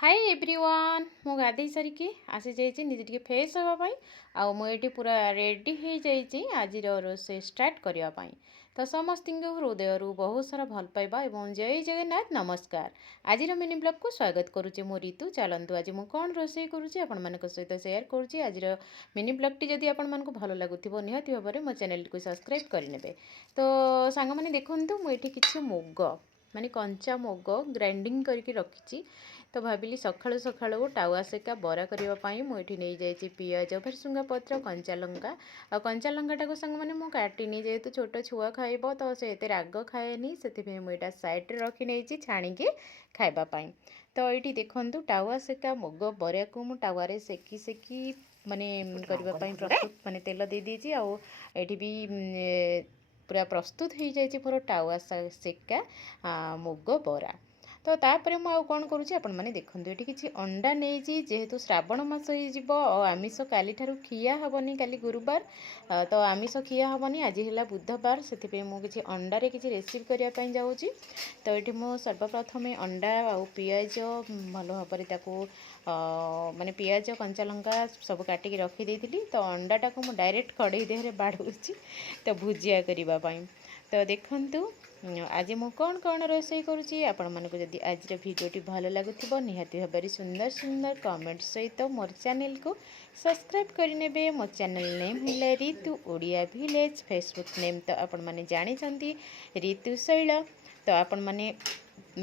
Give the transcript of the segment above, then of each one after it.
Hi everyone मु गाधे सारिकी आसी जाइए निजे टे फ्रेश हाँपाई आउ मुझे पूरा रेडी हो जाइए आज रोषे स्टार्ट करने। तो समस्त हृदय बहुत सारा भल पाइबा और जय जगन्नाथ नमस्कार। आज मिनी ब्लॉग को स्वागत करुचे मो ऋतु। चलतु आज मुझे कौन रोषे करुचे आपण मान सहित शेयर करुँचे। आज मिनी ब्लॉग टी जदि आपण मानक भल लगुव निहाती भाव में मो चैनल को सब्सक्राइब करेंगे। तो सांग मैंने देखु मुझे किसी मुग माने कंचा मुग ग्राइंडिंग करके रखी। तो भाविली सकाळु सकाळु टावा सेका बरा करने मुझे नहीं जाइए पियाज भेरसुंगा पत्र कंचा लंका आ कंचा लंकाटा को सांग मैंने मुझे काटिनी जेहेतु छोट छुआ खाइब तो से राग खाएनी से मुझे साइड रखी नहीं छाणिकी खावाई। तो ये देखु टावा सेका मुग बरा को मुझे टावे सेकी सेकी माने करने प्रस्तुत माने तेल दे दीजिए आठी भी पूरा प्रस्तुत हो जाए मोर टावा सेका मुग बरा। तो तापर मुझे कौन करुँची आपण मैंने देखु ये किसी अंडा नहीं जेहेतु श्रावण मास हो आमिष काली ठारू खिया हेनी काली गुरुवार तो आमिष खिया हेनी आज है बुधवार से मुझे किसी अंडारे किसी रेसिपी करने जाऊँगी। तो ये मुझे सर्वप्रथम अंडा आउ पियाज भल भाव माने पियाज कंचा लंका सब काटिकी रखी थी। तो अंडाटा को मुझे डायरेक्ट कड़े देहरे बाढ़ुची तो भुजिया करने। तो देखु आज मु कौन कौन रोषे करुँची आपण मानक जदि आज भिडियोटी भल लगुव निहाती भाव सुंदर सुंदर कमेंट सहित मोर चैनल को सब्सक्राइब करने। मो चैनल नेम है ऋतु ओडिया विलेज। फेसबुक नेम तो आपण मैंने जानते ऋतु शैल। तो आपण मैंने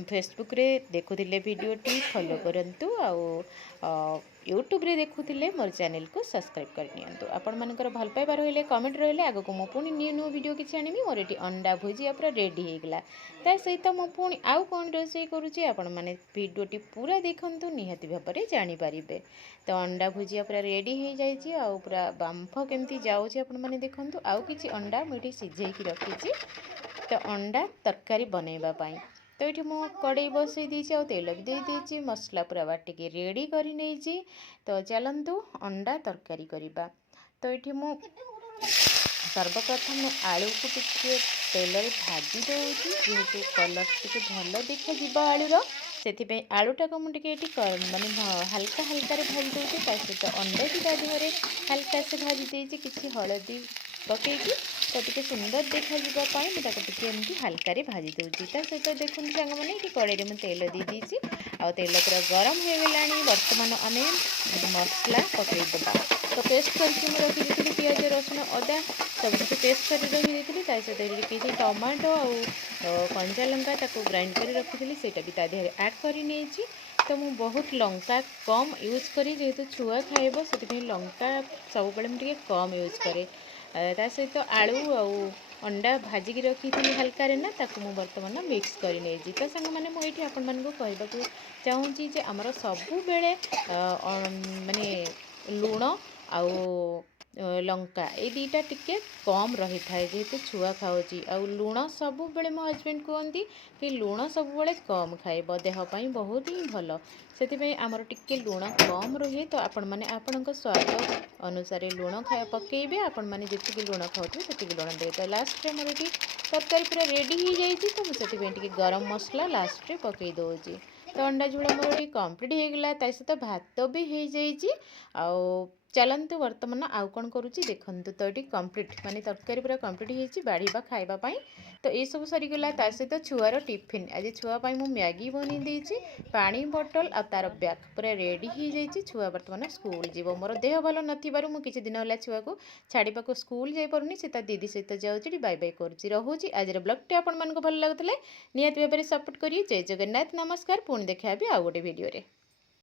फेसबुक रे देखुले भिडियोटी फॉलो करंतु आउ यूट्यूब रे देखुले मोर चैनल को सब्सक्राइब करनियंतु। आपण मानकर भल पाइबा रहिले कमेंट रहिले आगो को मो पुणी न्यू वीडियो किछि आनिमी। मोर एटी अंडा भुजिया पूरा रेडी हो गला ता सहित मो पुणी आउ कोन रोषे करूछि आपण माने वीडियोटी पूरा देखंतु निहाती भाबरे जानि परिबे। तो अंडा भुजिया पूरा रेडी हो जाइछि आउ पूरा बांफ केमती जाउछि आपण माने देखंतु। आउ किछि अंडा मुठी सिझेकी रखिछि तो अंडा तरकारी बनैबा पई। तो ये मु कड़े बसई देती आ तेल भी दे देती मसला पूरा बाटिकी रेडी कर नहीं। तो चलतु अंडा तरकारी करवा। तो ये मु सर्वप्रथम आलू को टिके तेल भाजी दूसरी जेहेतु कलर टी भल देखा जीव आलूर से आलूटा को मुझे माने हल्का हल्का भाजी दूसरी सहित अंडा भी देहरे हल्का से भाजी देती किसी हलदी पकईकी तो टे सुंदर देखा मुझे एमती हल्का भाजी दूसरी सहित देखुन सांग मैंने ये कड़े में तेल दे दीची आ तेल पूरा गरम हो गलानी। बर्तमान आम मसला पकईदबा। तो पेस्ट करके रखी थी पियाज रसुण अदा सब किसी पेस्ट कर रखी सहित किसी टमाटो और कंचा लंका ग्राइंड कर रखी थी से देहरे ऐड कर। तो मु बहुत लंका कम यूज करी जेहेतु छुआ खाइब से लंका सब बड़े कम यूज करे। ता सहित आलू आउ अंडा भाजिकी रखी थी हल्का ना ताकू मु बर्तमान मिक्स कर नहीं। तो सांग मैंने मुझे आपण मानक कहवाक चाहूँगी जे आमर सबु बेले माने लुण आउ लंका ये दीटा टिके कम रही थाए जेहेतु छुआ खाऊँगी आ लुण सब बेले मो हजबैंड कहती कि लुण सब बेले कम खाइब देहपाई बहुत ही भल से आमर टिके लुण कम रुहे। तो आपण मैंने आपण स्वाद अनुसार लुण खाया पकईबे आपण मैंने जी लुण खाऊे से लुण दे। तो लास्ट में मोर ये तरकारी पूरा रेडी हो जाइए तो मुझे गरम मसला लास्ट में पकई दूसरी। तो अंडा झोल मोर ये कम्प्लीट हो गला सहित भात भी हो जाइए। चलतु बर्तमान आउ कौन करुँची देखु। तो ये कम्प्लीट माने तरकारी पूरा कम्प्लीट हो बाढ़ा खावाई। तो ये सब सरीगला सहित छुआर टिफिन आज छुआपाई मु मैगी बनी देती पानी बोतल आ तार बैग पूरा रेडी हो जाइए। छुआ बर्तमान स्कूल जीव मोर देह भल नथिबारु मु किछि दिन होला छुआ को छाड़ीबाक स्कूल जाई पारुनी से ता दीदी सहित जाउची बाय बाय करूची रहूची। आज ब्लॉग टी आपण मानक भल लागुतले निहाती भाबरे सपोर्ट करिए। जय जगन्नाथ नमस्कार। पुणी देखा भी आउ गोटे वीडियो रे।